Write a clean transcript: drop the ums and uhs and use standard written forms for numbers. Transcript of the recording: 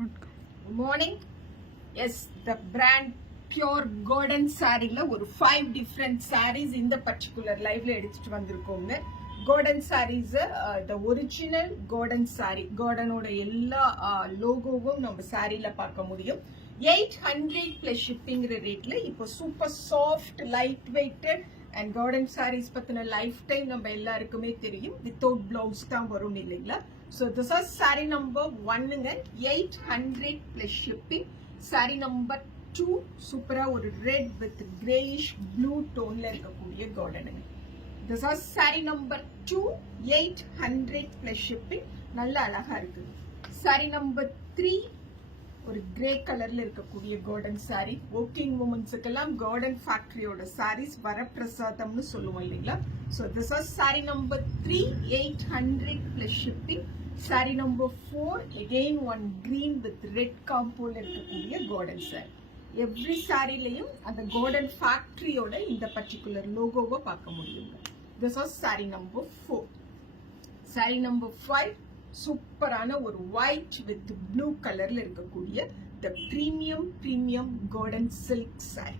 Good morning. Yes, the brand Pure Golden Saree la ஒரு 5 different sarees இந்த particular live ல எடுத்துட்டு வந்திருக்கோங்க. Golden sarees the original golden saree. Golden ஓட எல்லா லோகோவும் நம்ம சாரில பார்க்க முடியும். 800 plus shipping ரேட்ல இப்போ super soft light weighted and cotton saris பத்தின லைஃப் டைம் நம்ம எல்லாருக்குமே தெரியும். வித்தவுட் பிளவுஸ் தான் வரும் இல்லைங்களா. So this are sari number 1ங்க 800 plus shipping. சாரி நம்பர் 2 சூப்பரா ஒரு ரெட் வித் கிரேயிஷ் ப்ளூ டோன்ல இருக்கக்கூடிய கார்டனுங்க. This are sari number 2 800 plus shipping. நல்ல அழகா இருக்கு. சாரி நம்பர் 3 ஒரு கிரே கலர்ல இருக்கக்கூடிய கார்டன் சாரி. ஒர்க்கிங் உமன்ஸுக்கெல்லாம் கார்டன் ஃபேக்டரியோட சாரீஸ் வரப்பிரசாதம்னு சொல்லுவோம் இல்லைங்களா. So this are sari number 3 800 plus shipping. Sari number 4 again one green with red காம்போல இருக்கக்கூடிய கார்டன் சாரி. எவ்ரி சாரிலையும் அந்த கார்டன் ஃபேக்டரியோட இந்த பர்டிகுலர் லோகோவை பார்க்க முடியுங்க. This are sari number 4. Sari number 5 சூப்பரான ஒரு ஒயிட் வித் ப்ளூ கலர்ல இருக்கக்கூடிய the premium cotton silk sorry.